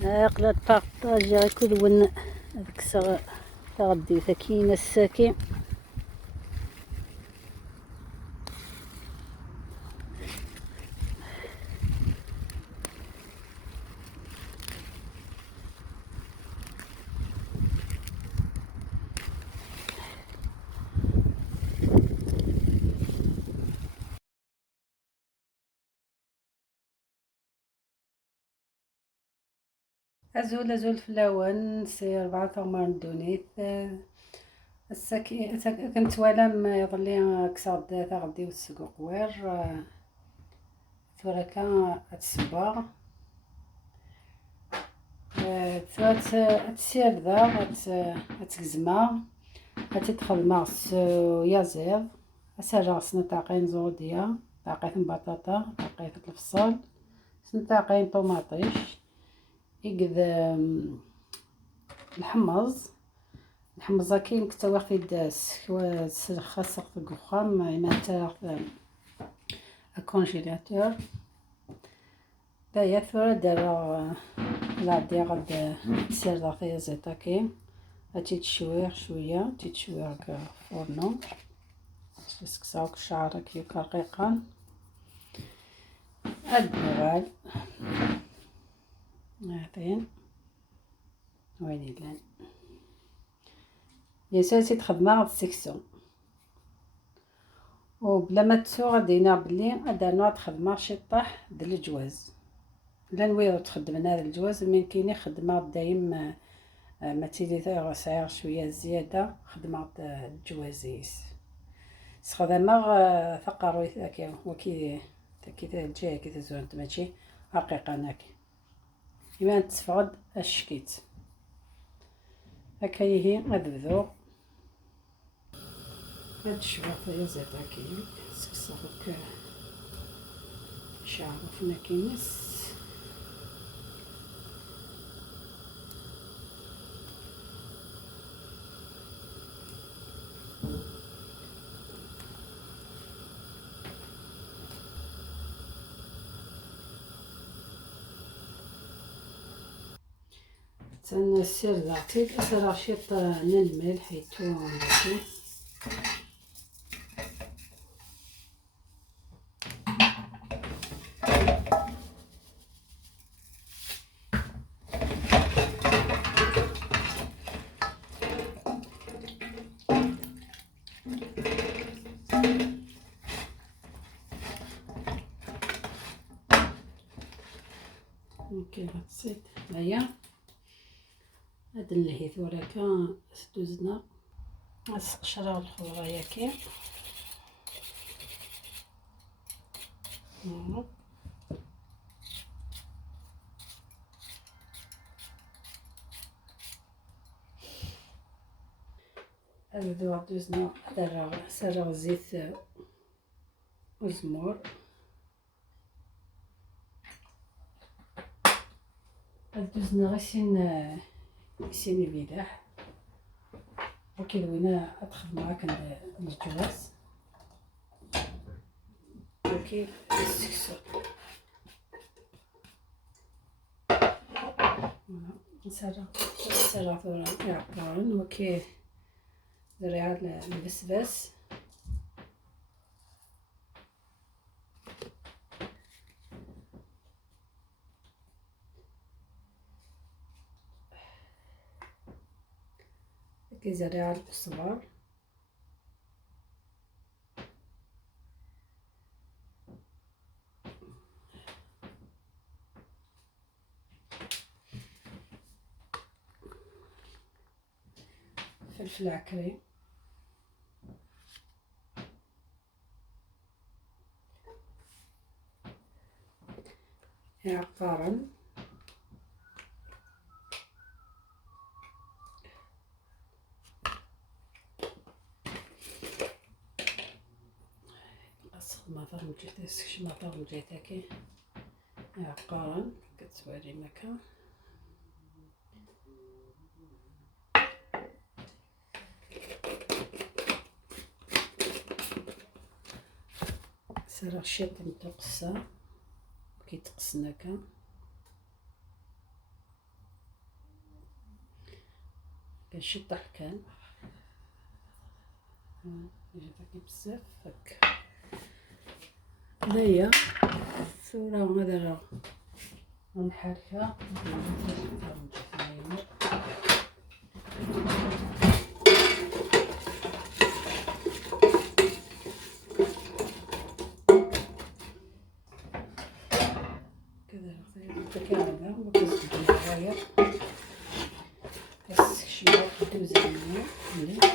قلات بارطاجا كل ون هذيك الساعة تغدي كاينه الساكي. أزول فلاوان سي 4 دونيت الساكي كنت والام يظلي كساد تغدي وتسقو قوير ثورا كان تسبا تسير ذا تكزما تدخل مع يازيض أسرع سنتاقين زودية طاقية بطاطا طاقية الفصل سنتاقين طوماطيش يقذ الحمص كاين كنت واخد داس خاصك في القخام ما تاخذ الكونجيلاتور بايا ثورة دار العدي غد تسير ضغطية زيتا كي هاتي تشوير شوية تشوير فورنو تسكساوك شعرك يوكا رقيقا الدوال هاتين وين يلان يساسي تخدمها غد السكسون وبلا ما تسو غادينا بلي هادا تخدمها شي طاح د الجواز لا نويو تخدمنا هذا الجواز من كاين خدمه دايم ما تيلي سعير شويه زياده خدمه الجوازيس سخدمه ثقروي هكا وكي الجايه كي تزورت ماشي رقيقه هناك كيما تفقد الشكيت هكا هي غنبدو هاد الشباطية زيتا كاين سكساوك شعرفنا كينس تنسير ذاتي أسرع شيط نلمل حيتو عندي اوكي غتصيد هيا هاد اللهيث وراكا دوزنا نسقشرها الخضرة ياكي هادو دوزنا سرغ زيت وزمور دوزنا غسين البلاح وكيلوينا أدخل معاك الجواز وكي السكسو نسرع ثورا يعقرن وكي زريعة البسباس كي زريعة الصبار فلفل عكري عقارا مطر مجيتا سكش مطر مجيتا كي عقارا كتوالي مكا سرغ شيط نتقصا كي تقصناكا كنشطح كان يجي داكي بزاف هكا. هنايا الصورة وغادرة غنحركها كذا متكاملة وكنزيد الغاية كنسكشيها كدوز عليا مليح.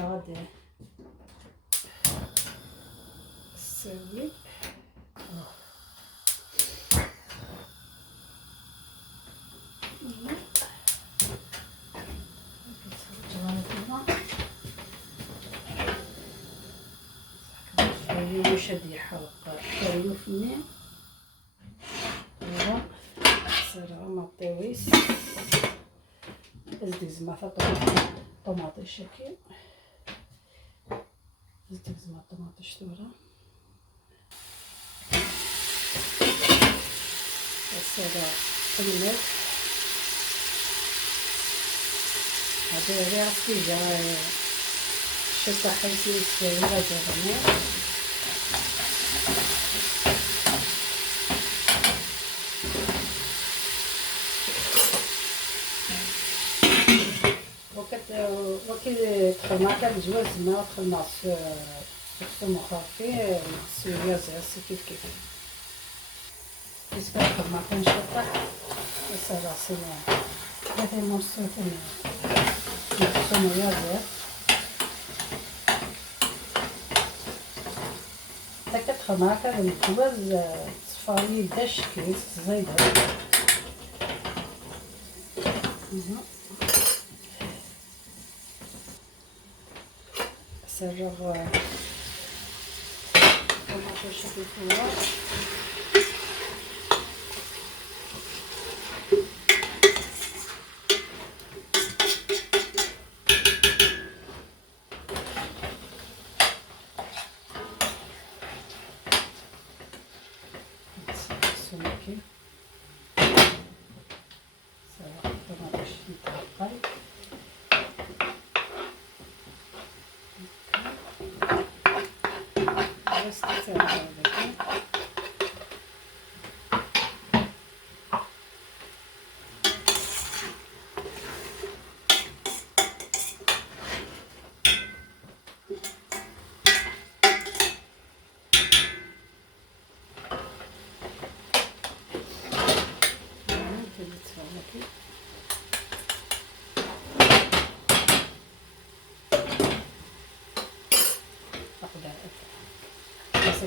غادي نسوي واش هادي يحرق كاينو فيني هو سير ما طيويس زيد زعما طوماطي شاكي زيد زعما طوماطي شطوره الصودا الملح هذا غير فيجا شطه حيتي يستوي غادي وكي تدخل معك الجواز ما تدخل مع السمو خافي السوريا زعسي كيف بس كتدخل معك نشطح بس راسي هذا الموصوفين السمو يازر حتى كتدخل معك الجواز تصفاري داش كيس زايدة سرب طماطم شكل فوار سمكي سرب طماطم شكل تعقل خاصتنا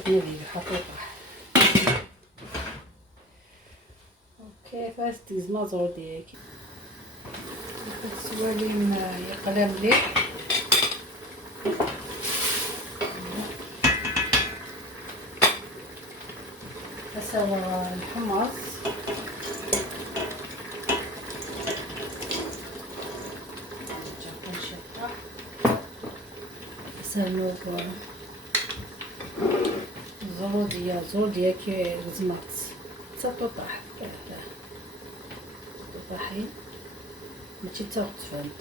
ديال الحقيقة. اوكي فاست تزمازور ديالك السوالين يقلى مليح اسوى الحمص اسلق زرودية كي رزمات تطيح طاحين ماشي تغطفنت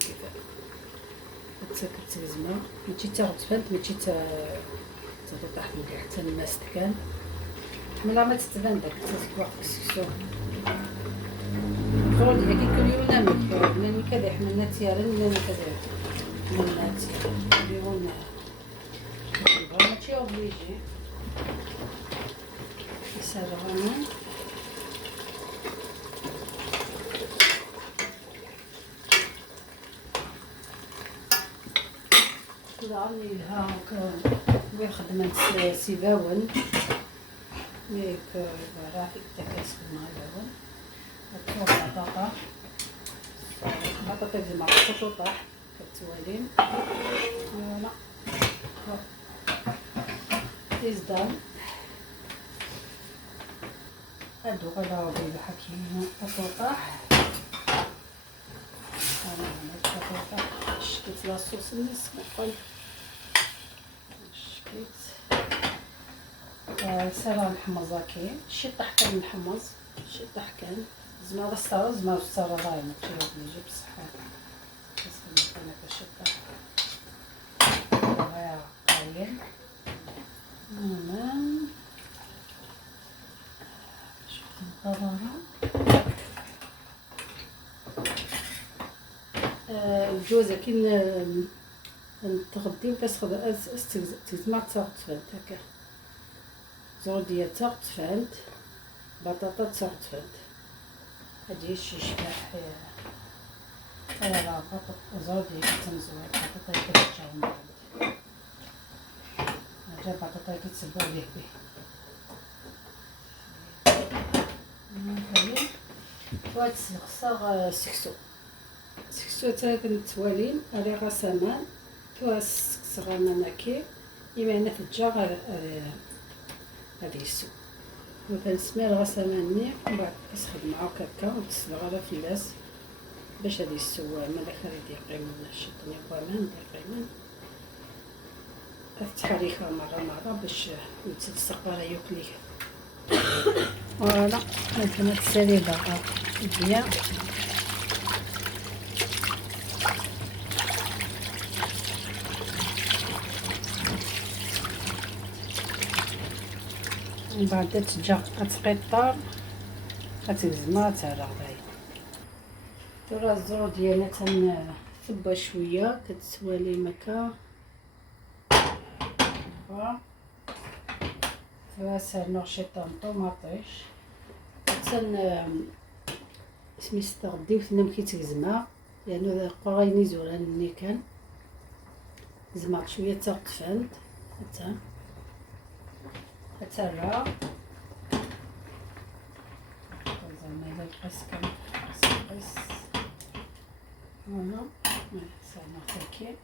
كيف تسكت زعما ماشي تغطفنت ماشي تطيح مليح حتى الناس كان ملا ما تتبان داك تسكوا في السكسو زرودية كي كل يوم نعمل ملي كذا حنا تيارن ملي كذا من اليوم ماشي اوبليجي يسرغني عاملين لها وين خدمة سيباون ياك رافيك تاع كاسب مع اللون وطوب بطاطا بطاطا ديما خصها طاح كتوالين. فوالا إزدان هادو غنعاودو حكينا الطاح. انا عملت الطاح شكيت لاصوص الناس كنقول شكيت سالا نحمصها. كاين شي طاح كان نحمص شي طاح كان زعما الصرا زعما الصرا راهي مكتوب لي جيب الصحه كنسمي انا كشي طاح غير قايل نعم شفت القرارة. الجوزة كي تغدي وكتاخد تجمع تغطفنت هكا زودية تغطفنت بطاطا تغطفنت هادي شي شباح. لا بطاطا زودية كتمزوع بطاطا كترجع من بعد هادا بطاطا كتسبو ليه بيه هاهي. وهاد خصها سكسو تا كنتوالين على غسمان تواس صغارنا ناكي يمانا تجا غادي يسو وكنسمي الغسماني ومن بعد كنسخدم معاه كاكا ونتسلق على فلاس باش غادي يسو مالا خريدي قيمن شطني كمان قيمن كتحريكها مرة باش يتلصق ولا ياكليه. فوالا البنات السليبة مزيان من بعد تجا كتقطر كتهزمها تاع غدايا. ترى الزرو ديالنا تنثبها شويه كتسوالي مكا فاسر نورشيطه طوماطيش سميتو غدي وثنم كي تهزمها لانه قرايني زوران ملي كان زمرت شويه تغطفنت حتى راه زعما الا بقيت كنقيس هنا صافي تاكي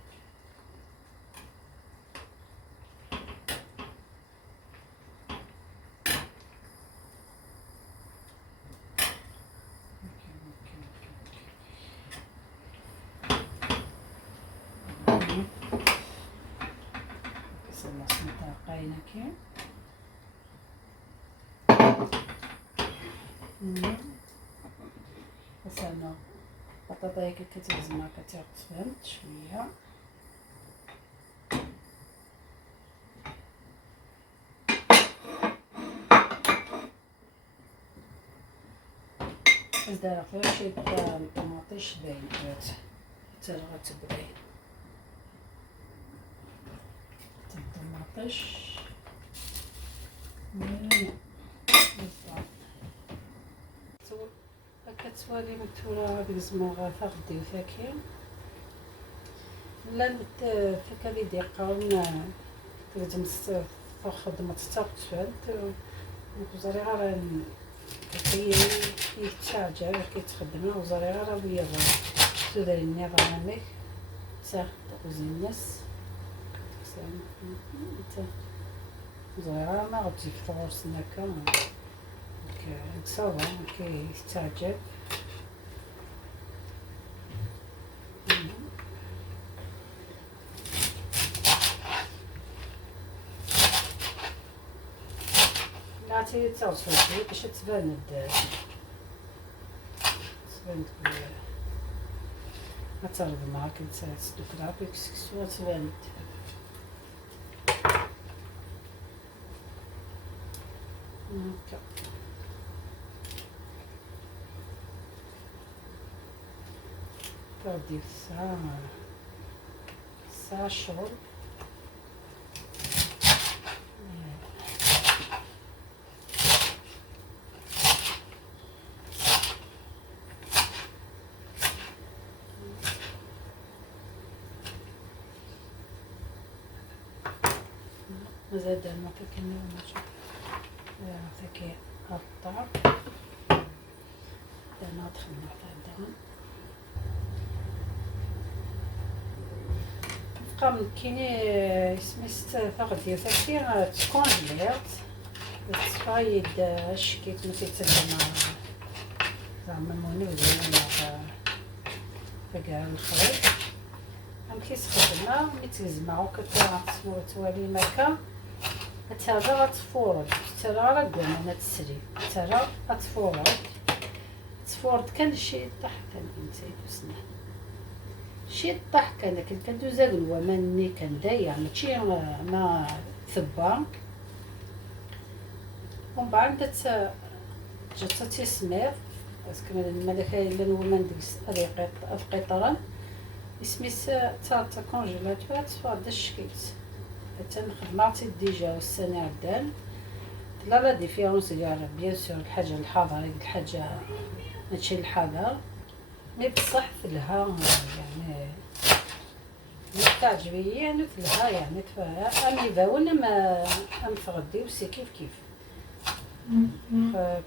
كيسمى سميتها قاينه كي مثلا بطاطا كتهزمها كتغطفها شويه دايره فيها شي طماطيش باين حتى غتبري الطماطيش زين كتوالي متوره هاديك الزموغه غدي وثاكي لا فيك لي دقيقه تجمس خدمه تغطفات وزاري غير كيتشارجر كيتخدم وزاري غير ويا تديري برامج تا تقوزي الناس تا زغيرة ما غتجي في طغوصنا هكا صافا كيتعجب نعطي تصوصي باش تبان غترد معاك تسدو كرابي كسكسو تبان هكا تودي الساعة الشغل مازال ما كيكمل ما ثاكي قطع انا دخلنا بعدا تبقى من كيني سميت تاخدي ثلاثين تكونجليت تصفايد شكيت متيتسلم زعما الموني وزينا كاع الخليط هم كيسخدمها ملي تجزمها وكتوالي ماكا تادا غتفورد حتى راه كوانا تسري حتى راه غتفورد كان شي طاح كان نسيت وسنا شي طاح كان كندوز الوا ماني كندايع ماشي ما ثبا ومن بعد جات تيسمير باسكو مالك الا هو ما نديرش القطران سميت تا كونجيلاتور تصفى الشكيت حتى نخدم ديجا والسنه عدان لا ديفيرونس ديال بيان سور الحاجه الحاضره الحاجه ماشي الحاضر مي بصح فلها يعني تعجبني يعني فلها يعني امي باونا ما ام تغدي وسي كيف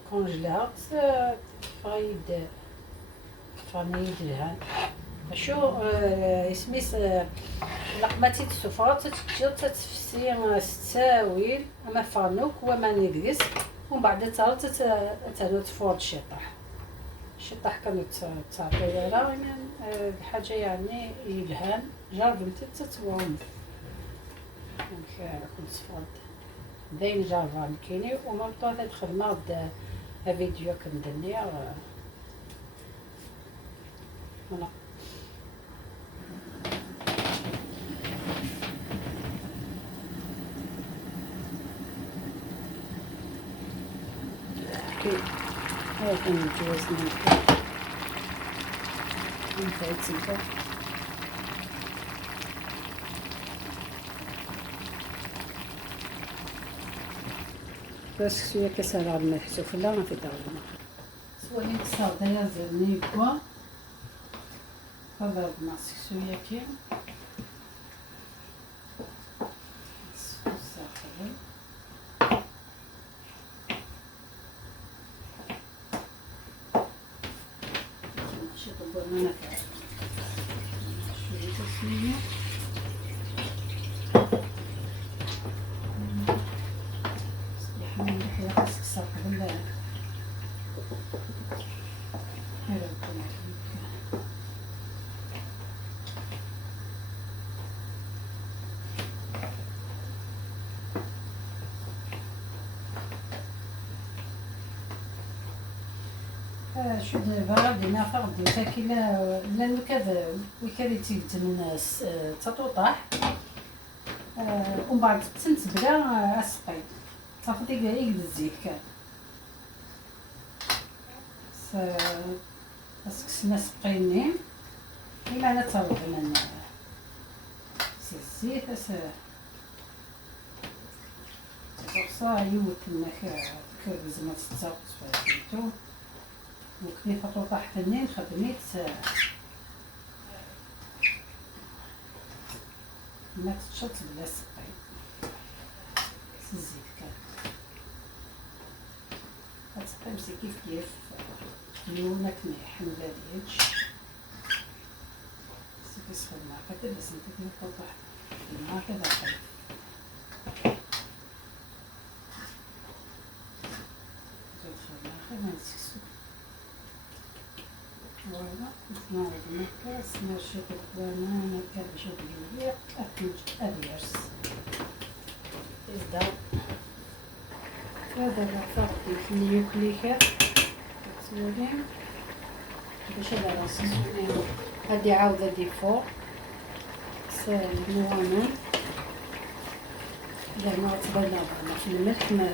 كونجلات فايد فانيد الهان شو سميت لقمتي السفرة تتفسي تساويل اما فانوك وما نجلس ومن بعد تانو تفورد الشطاح كانت تعطي راه الحاجة يعني يلهان جربت تتوام كنت تفورد داين جارفا مكيني ومرطو هاد الخدمة فيديو كندني هاي كان جوزنا نفعت سلكة بس شوية كسر على الملح سفلى ما في دارنا سواء كسر داير زرني بوا هذا بناصي شوية كي شو دابا بدينا فغدي تاكيلا لانه كذا وكذا تيجي من تطوطاح ومن بعد تنتبدا اسقي تاخدي كاع الزيت كان اسكسنا سقيني الا على تربنا الزيت صا يوتنا كزعما تتساقط فيتو وكني فطوطة حتى خدميت ما تتشط بلا سقي الزيت كان غتسقي مسي كيف لونك مليح مباديتش كيسخد معاك حتى باش انت كني فطوطة معاك هذا خايف ما نسيسو فوالا نعرض المكاس نرشد البنانة كابش الجولية أكنج أبيرس إزدار هذا فقط في اليوكليكا تسولين باش هذا راسي سولين هادي عاودة دي فوق الموانون إذا ما تبنى في الملح ما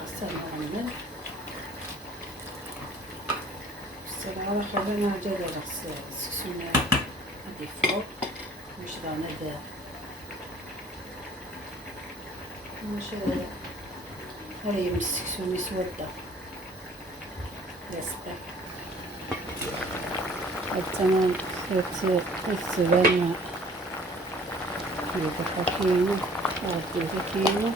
قصرنا الملح على خلينا جدا السكسونة هادي فوق مش رانا دا مش هاي من السكسونة سودة لاسبا التمام التبان يدفع كينو وعديها كينو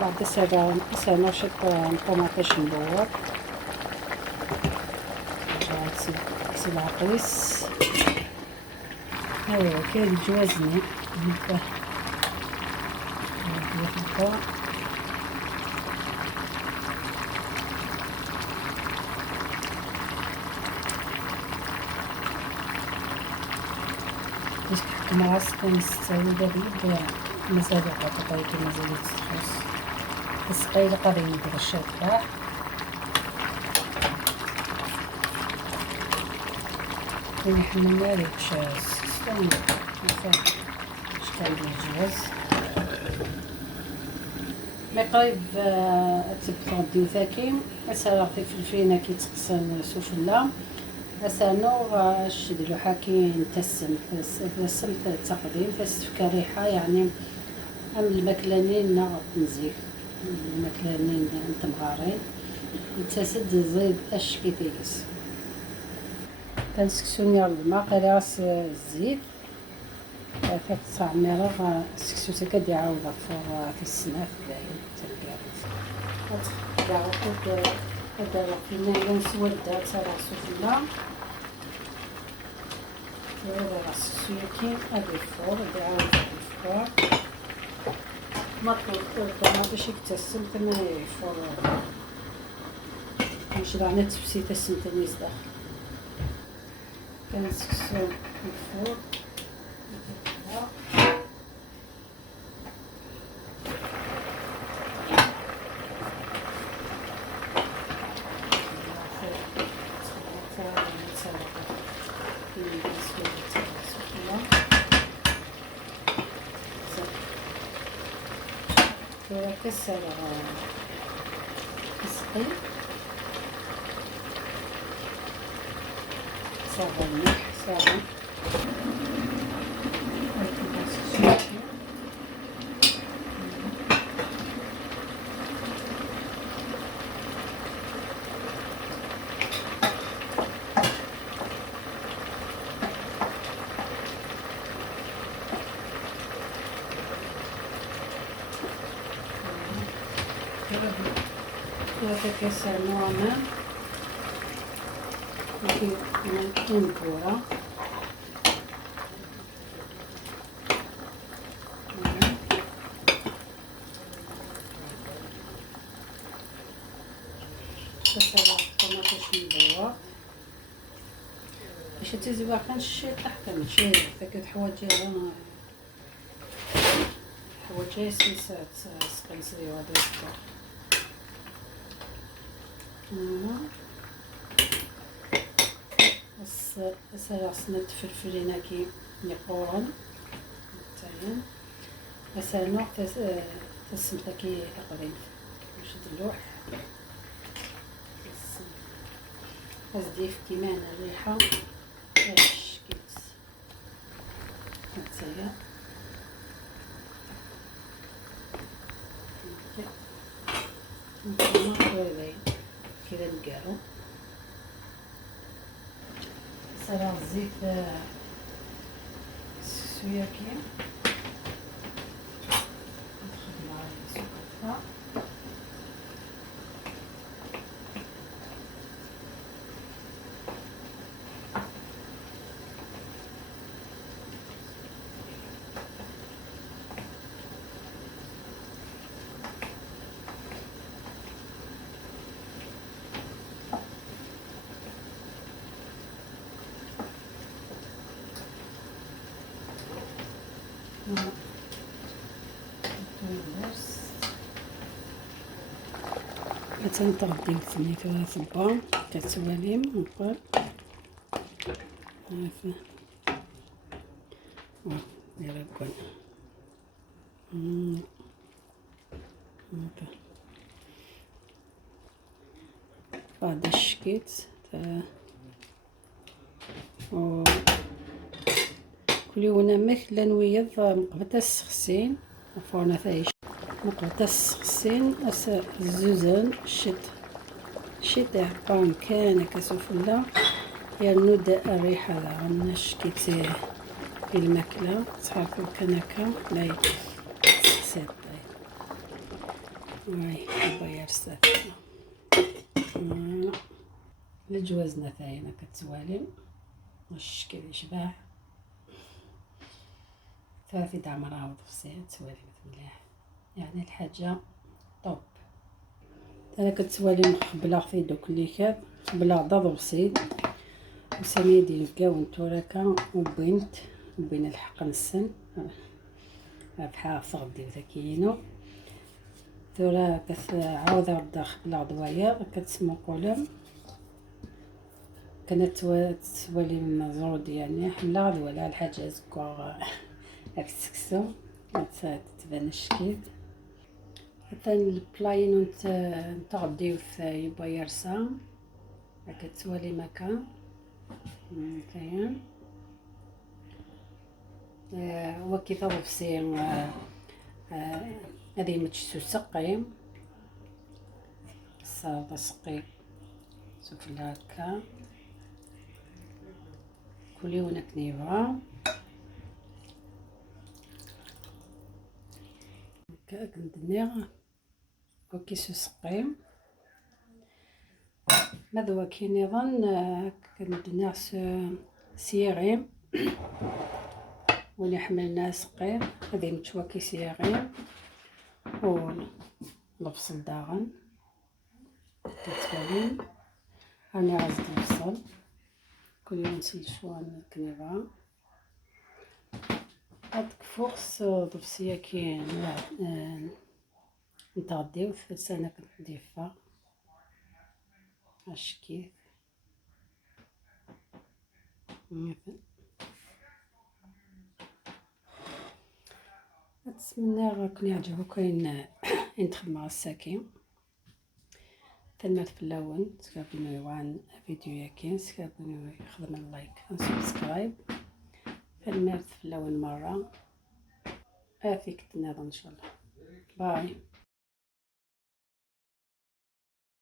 بعد سنة شطة طماطيش مدور العقيس ايوا كاين الجوازني نباه نباه باش تحكم راسك ونستوي دابا مازال غطاطاي مازال يتخص السقيل غادي ندير الشطاح ونحملنا ليه استنى صافي شكال ديال الجواز مي قريب تبت غديو ثاكيم اسال في الفلفينه كيتقسم سفله اسانو شدلو حاكين تسم التقديم فاستفكا ريحه يعني ام المكلانين نغط نزيف المكلانين نتمغارين نتسد زيد اش كيتيكس كنسكسوني الماء قلي راس الزيت فتعمر السكسو كدي عاود فور في السناف داير تلقى هذا فينا نسود تاع السفله هذا راس السويكين هذا الفور هذا عاود الفور مطلوب باش يكتسم تما يفور باش راه تفسي تسم تنيس داخل كنسكسو الفور كسر السقي صابون ملح صابون كسر نوعنا نكون كورة كسر طماطيش مدورة باش تزوى كنشي تحت نشي تاكد حوايج حوايج سيسات سقيسي وهذا خصنا الفلفلين كي نقورن تاين اسانو تسمتا كي تقريبا نشد اللوح ازديف كيما انا الريحه اش كيت هاتايا نقولي كذا نقالو صراحة الزيت شويه كي ندخل مع السكر تنطردي ثني ثلاث البان تتواليم نقول هذا يرقون هذا الشكيت كليونا مثلا ويض مقبتا السخسين فورنا ثايش مقبتا السخسين الزوزن شد عبان كان كسفلا ينود الريحة عن شكيت الماكلة تعرفوا كنكا لا سكسات واي بيار سات الجوازنا ثاينا كتوالي الشكل يشبع ثلاثي دعمرها وضفسيها تسوالي مليح، يعني الحاجة طوب. انا كتسوالي مقبله في دوك الليكات بلا ضاد بسيط وسامي ديال الكاون توراكا وبين الحق نسن بحال فغدي وذاكينو ثورا كتعاود رداخ بلا ضوايا كتسمو قولم كانت تسوالي من زرود يعني حلا ولا الحاجه زكوا السكسو تبان الشكل حتى البلاين نتا غديو يبا يرسا كتسوالي مكان كاين وكيف بسي هذه متشسو سقيم الصابة سقي سفلا هكا كلي ونا كنيبغا هكا كندنيغ وكيسو سقيم ماذا كاين ايضا كندنيغ سيغيم ولي حملنا سقيم هذه متشواكي سيغيم والبصل داغن تتبالين راني غازت البصل كل يوم نسلشوها كنيبغا هادك فوقس ضبسية كاين نتغديو في سنة كنت نضيفها هاش كيف نتمنى راكم يعجبوكم نتخدم الساكين تنمات في اللون سكابينو يوان فيديو ياكين سكابينو يخدم اللايك وسبسكرايب تنمات في اللون مرة آثيك تناض ان شاء الله باي.